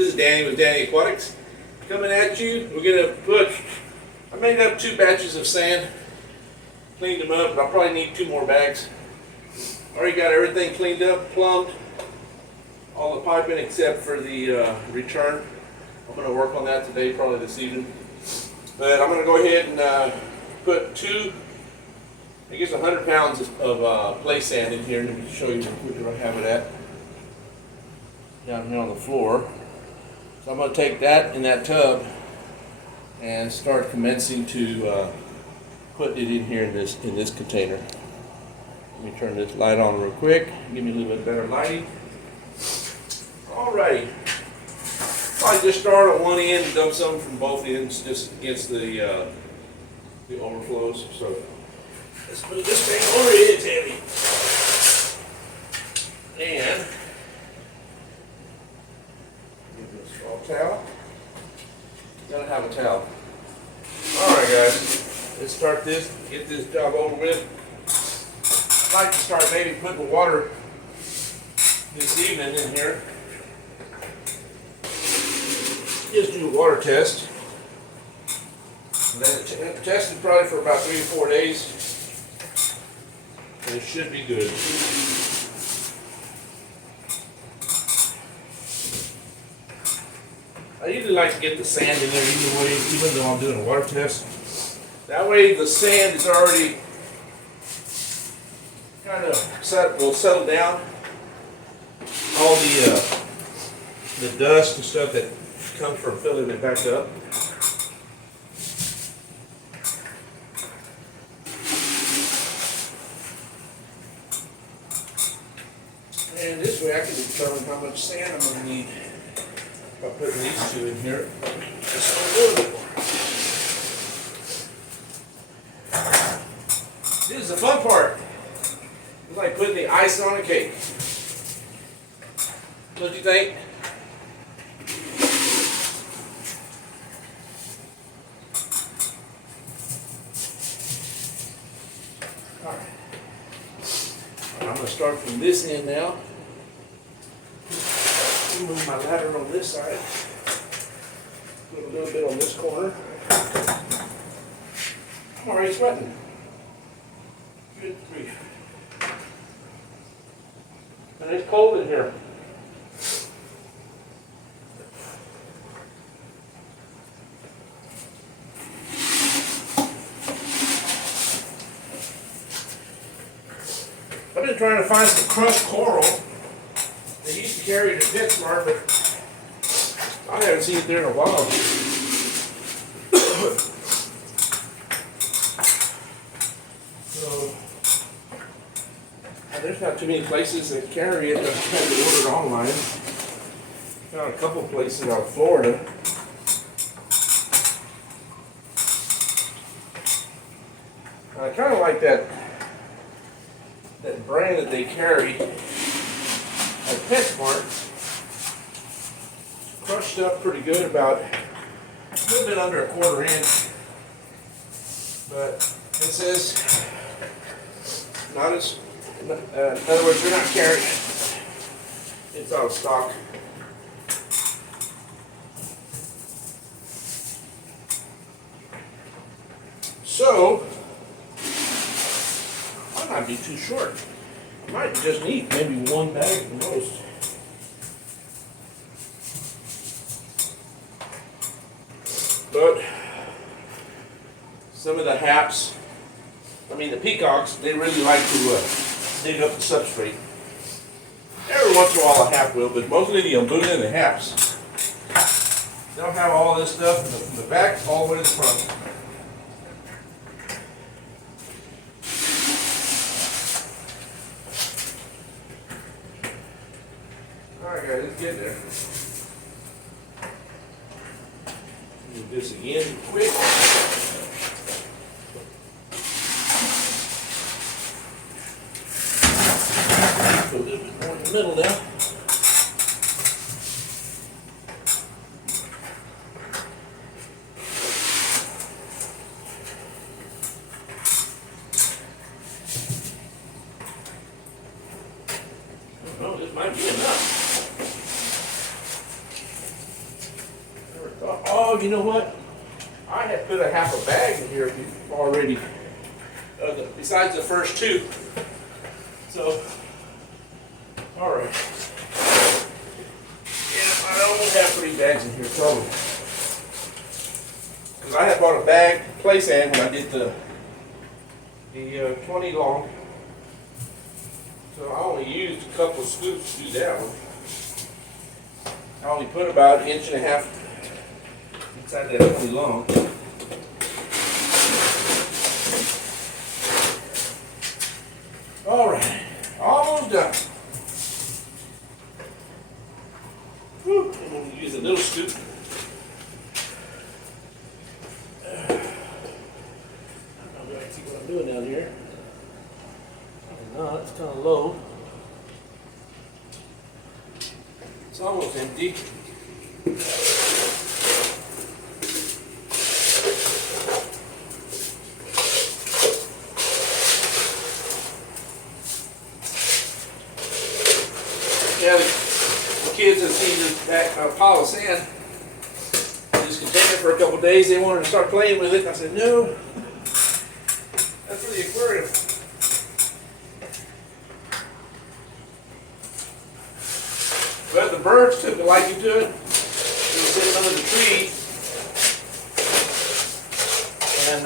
This is Danny with Danny Aquatics. Coming at you, we're going to I made up 2 batches of sand, cleaned them up, but I'll probably need 2 more bags. Already got everything cleaned up, plumbed, all the piping except for the return. I'm going to work on that today, probably this evening. But I'm going to go ahead and put 100 pounds of play sand in here. Let me show you where I have it at. Down here on the floor. So I'm going to take that in that tub and start commencing to put it in here in this container. Let me turn this light on real quick. Give me a little bit better lighting. Alrighty. Probably just start on one end and dump some from both ends just against the overflows. So let's move this thing over here, Tammy. And give this a towel. Gotta have a towel. Alright guys, let's start this, get this job over with. I'd like to start maybe putting water this evening in here. Just do a water test. And then test it probably for about 3 to 4 days. And it should be good. I usually like to get the sand in there even though I'm doing a water test. That way the sand is already kind of will settle down. All the dust and stuff that comes from filling it back up. And this way I can determine how much sand I'm going to need by putting these 2 in here. Just a little bit more. This is the fun part. It's like putting the icing on a cake. What do you think? Alright. I'm going to start from this end now. Move my ladder on this side. Put a little bit on this corner. I'm already sweating. Good grief. And it's cold in here. I've been trying to find some crushed coral. They used to carry it in PetSmart, but I haven't seen it there in a while. So, there's not too many places that carry it. I had to order it online. Found a couple places out of Florida. I kind of like that brand that they carry at PetSmart. Crushed up pretty good, about a little bit under a 1/4 inch. But it says not as, in other words, you're not carrying it. It's out of stock. So, I might be too short. I might just need maybe 1 bag at the most. But some of the haps, the peacocks, they really like to dig up the substrate. Every once in a while a hap will, but mostly the Albuda and the haps, they'll have all this stuff from the back all the way to the front. Alright guys, let's get there. Do this again quick. Put a little bit more in the middle now. Oh, this might be enough. you know what? I had put a half a bag in here already, besides the first two. So, all right. Yeah, I only have 3 bags in here total. Because I had bought a bag play sand when I did the 20 long. So I only used a couple of scoops to do that one. I only put about 1.5 inches inside that 20 long. All right, almost done. Whew. I'm going to use a little scoop. I don't know if I see what I'm doing down here. No, it's kind of low. It's almost empty. Yeah, the kids have seen this pile of sand in this container for a couple of days. They wanted to start playing with it. I said, no, that's for the aquarium. But the birds took a liking to it. They were sitting under the tree. And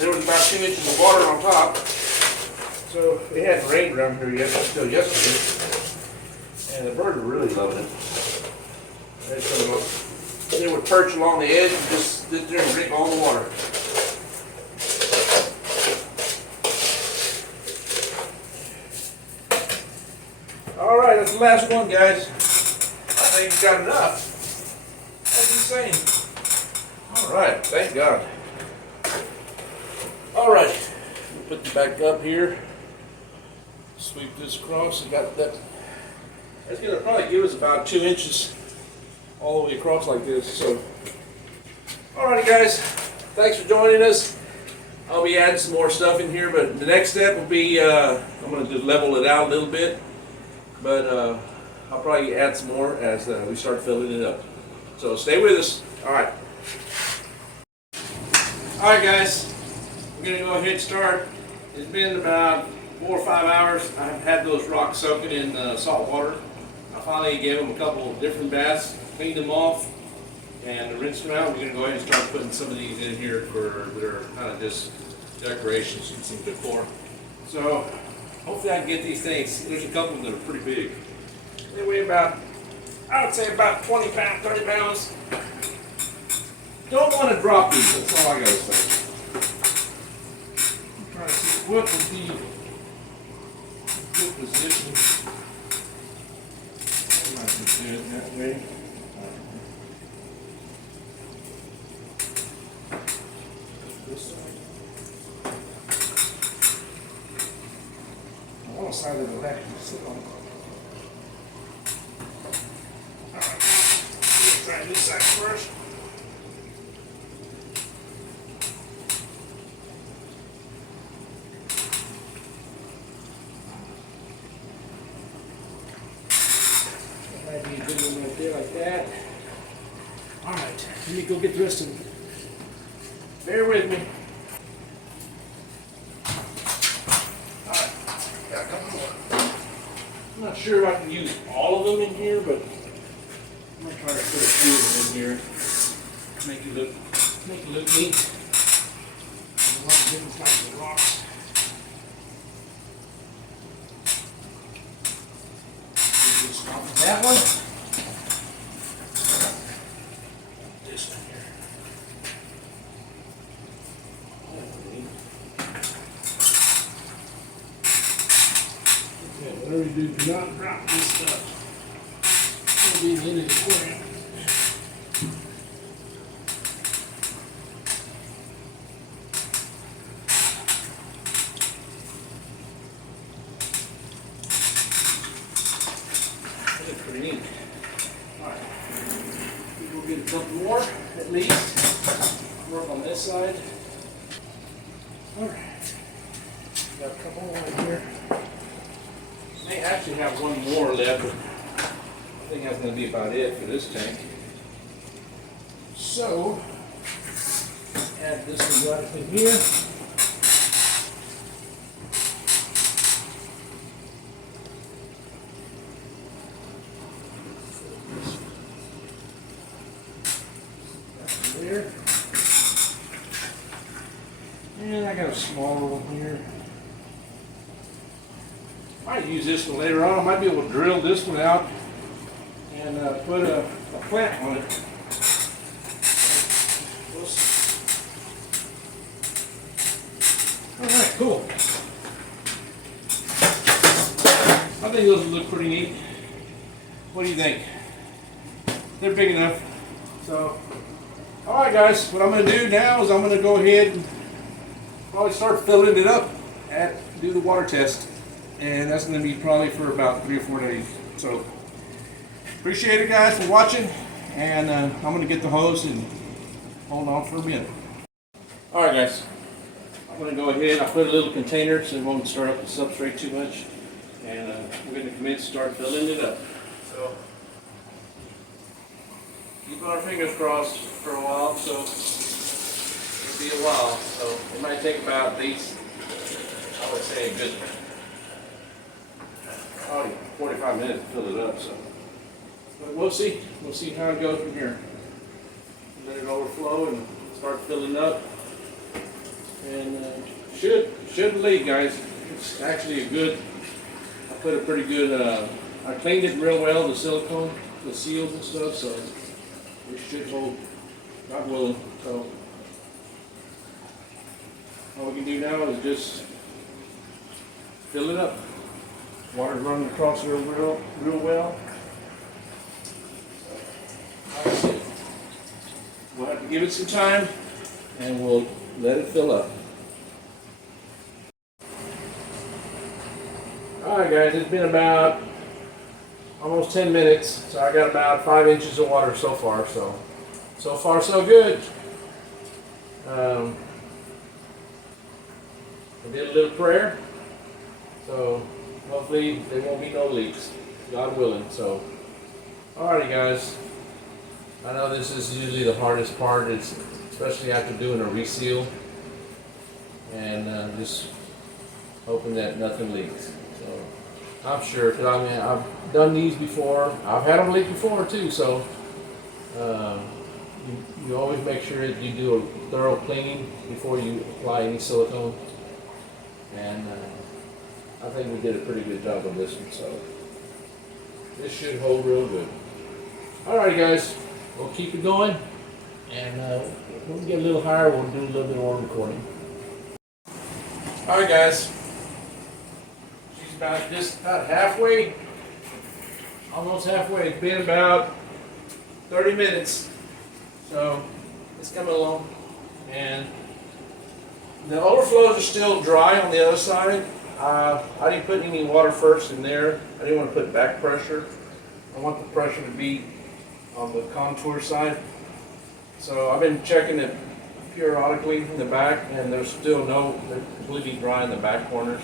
there was about 2 inches of water on top. So it hadn't rained around here yet, until yesterday. And the birds were really loving it. They would perch along the edge and just sit there and drink all the water. All right, that's the last one, guys. I think we've got enough. That's insane. All right, thank God. All right, we'll put it back up here. Sweep this across. We got that. That's going to probably give us about 2 inches all the way across like this. So, alrighty guys, thanks for joining us. I'll be adding some more stuff in here, but the next step will be I'm going to just level it out a little bit, but I'll probably add some more as we start filling it up. So stay with us. Alright. Alright guys, we're going to go ahead and start. It's been about 4 or 5 hours. I've had those rocks soaking in salt water. I finally gave them a couple of different baths, cleaned them off, and rinsed them out. We're going to go ahead and start putting some of these in here that are kind of just decorations you can see before. So hopefully I can get these things. There's a couple that are pretty big. They weigh about, I would say about 20 pounds, 30 pounds. Don't want to drop these, that's all I got to say. I'm trying to see what would be a good position. I might just do it that way. This side. One side of the rack you sit on. Alright, let's try this side first. Might be a good one right there, like that. Alright, let me go get the rest of them. Bear with me. Alright, got a couple more. I'm not sure if I can use all of them in here, but I'm going to try to put a few of them in here. Make it look neat. There's a lot of different types of rocks. Stop with that one. This one here. Okay, whatever you do, do not drop this stuff. It'll be the end of the aquarium. Pretty neat. Alright, we'll get a couple more at least. Work on this side. Alright, got a couple more in here. May actually have one more left, but I think that's going to be about it for this tank. So, add this one right in here. There. And I got a smaller one here. I might use this one later on. I might be able to drill this one out and put a plant on it. Alright, cool. I think those look pretty neat. What do you think? They're big enough. So, alright guys, what I'm going to do now is I'm going to go ahead and probably start filling it up and do the water test. And that's going to be probably for about 3 or 4 days. So, appreciate it guys for watching. And I'm going to get the hose and hold on for a minute. Alright guys, I'm going to go ahead. I put a little container so it won't stir up the substrate too much. And we're going to commence to start filling it up. So, keep our fingers crossed for a while. So, it'll be a while. So, it might take about at least, I would say, a good probably 45 minutes to fill it up. So, but we'll see. We'll see how it goes from here. Let it overflow and start filling up. And should leak, guys. It's actually a good. I put a pretty good. I cleaned it real well, the silicone, the seals and stuff. So it should hold. God willing. So all we can do now is just fill it up. Water's running across real well. That's it. We'll have to give it some time, and we'll let it fill up. Alright guys, it's been about almost 10 minutes, so I got about 5 inches of water so far, so far so good. I did a little prayer, so hopefully there won't be no leaks, God willing. So, alrighty guys, I know this is usually the hardest part, especially after doing a reseal, and just hoping that nothing leaks. So I'm sure, because I mean I've done these before. I've had them leak before too. So you always make sure that you do a thorough cleaning before you apply any silicone. And I think we did a pretty good job on this one. So this should hold real good. Alrighty guys, we'll keep it going. And when we get a little higher, we'll do a little bit more recording. Alright guys, she's about halfway, almost halfway. It's been about 30 minutes, so it's coming along. And the overflows are still dry on the other side. I didn't put any water first in there. I didn't want to put back pressure. I want the pressure to be on the contour side. So I've been checking it periodically in the back, and there's still they're completely dry in the back corners.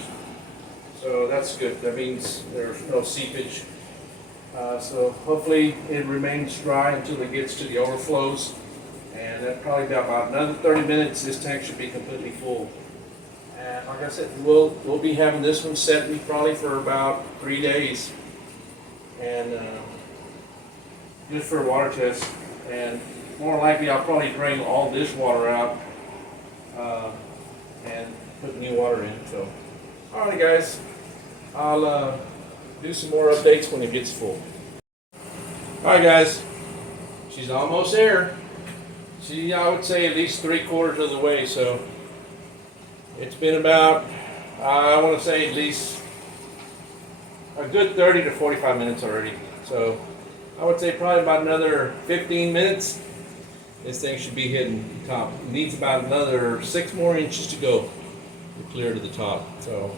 So that's good. That means there's no seepage. So hopefully it remains dry until it gets to the overflows. And that probably got about another 30 minutes. This tank should be completely full. And like I said, we'll be having this one set probably for about 3 days. And just for a water test. And more likely I'll probably drain all this water out and put new water in. So, alright guys, I'll do some more updates when it gets full. Alright guys, she's almost there. I would say at least 3/4 of the way. So it's been about, I want to say at least a good 30 to 45 minutes already. So I would say probably about another 15 minutes. This thing should be hitting the top. It needs about another 6 more inches to go to clear to the top. So,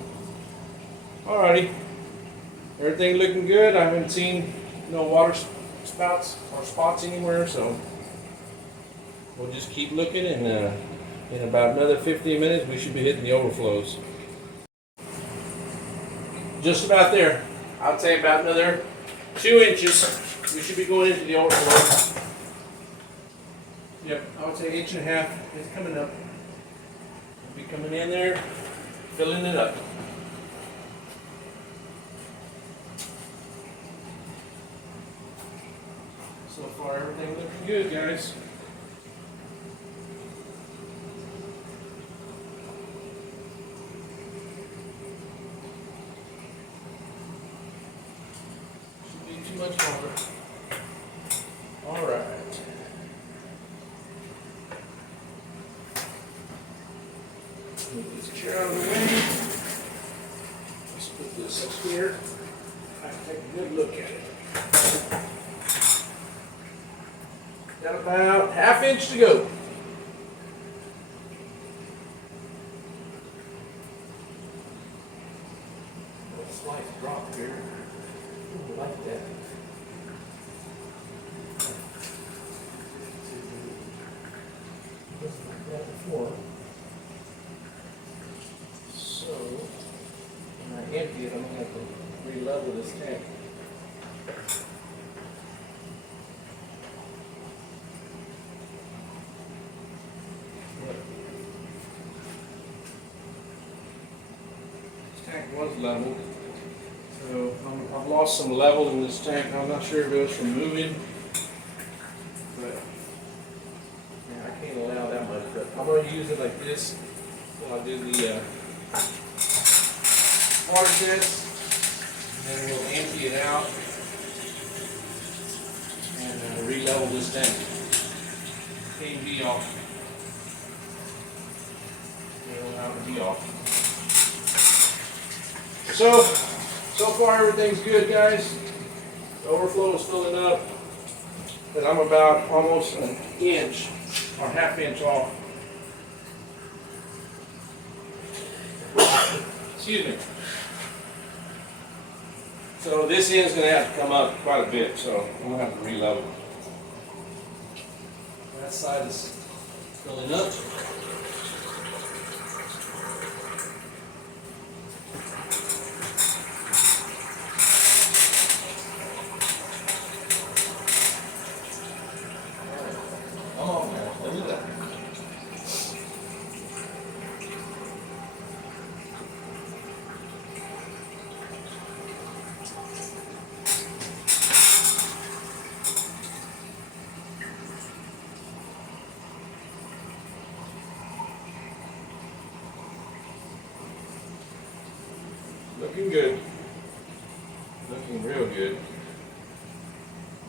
alrighty. Everything looking good. I haven't seen no water spouts or spots anywhere. So we'll just keep looking, and in about another 15 minutes we should be hitting the overflows. Just about there. I'd say about another 2 inches. We should be going into the overflow. Yep, I would say 1.5 inches is coming up. I'll be coming in there, filling it up. So far, everything looking good, guys. Shouldn't be too much longer. All right. Move this chair out of the way. Let's put this up here. I can take a good look at it. Got about 1/2 inch to go. A slight drop here. Ooh, I like that. Wasn't like that before. So, when I empty it, I'm going to have to re-level this tank. This tank was leveled, so I've lost some level in this tank. I'm not sure if it was from moving, but yeah, I can't allow that much. But I'm going to use it like this while I do the water test, and then we'll empty it out and re-level this tank. Clean V off. Out the V off. So far everything's good, guys. The overflow is filling up, and I'm about almost 1 inch or 1/2 inch off. Excuse me. So this end's going to have to come up quite a bit, so I'm going to have to re-level. That side is filling up. Come on, man. Look at that. Looking good. Looking real good.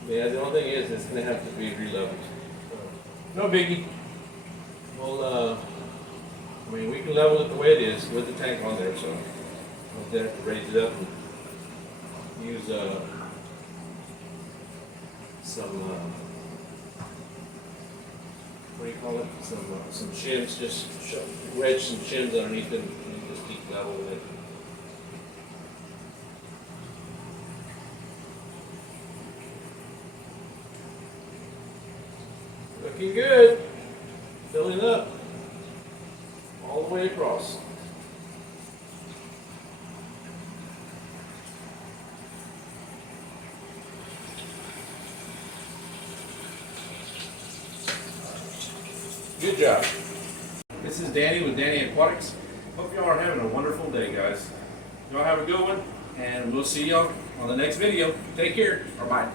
Yeah, the only thing is it's going to have to be re-leveled. No biggie. Well, I mean, we can level it the way it is with the tank on there, so we'll have to raise it up and use some, what do you call it? Some shims, just wedge some shims underneath it and just keep level with it. Looking good. Filling up all the way across. Good job. This is Danny with Danny Aquatics. Hope y'all are having a wonderful day, guys. Y'all have a good one, and we'll see y'all on the next video. Take care. Bye-bye.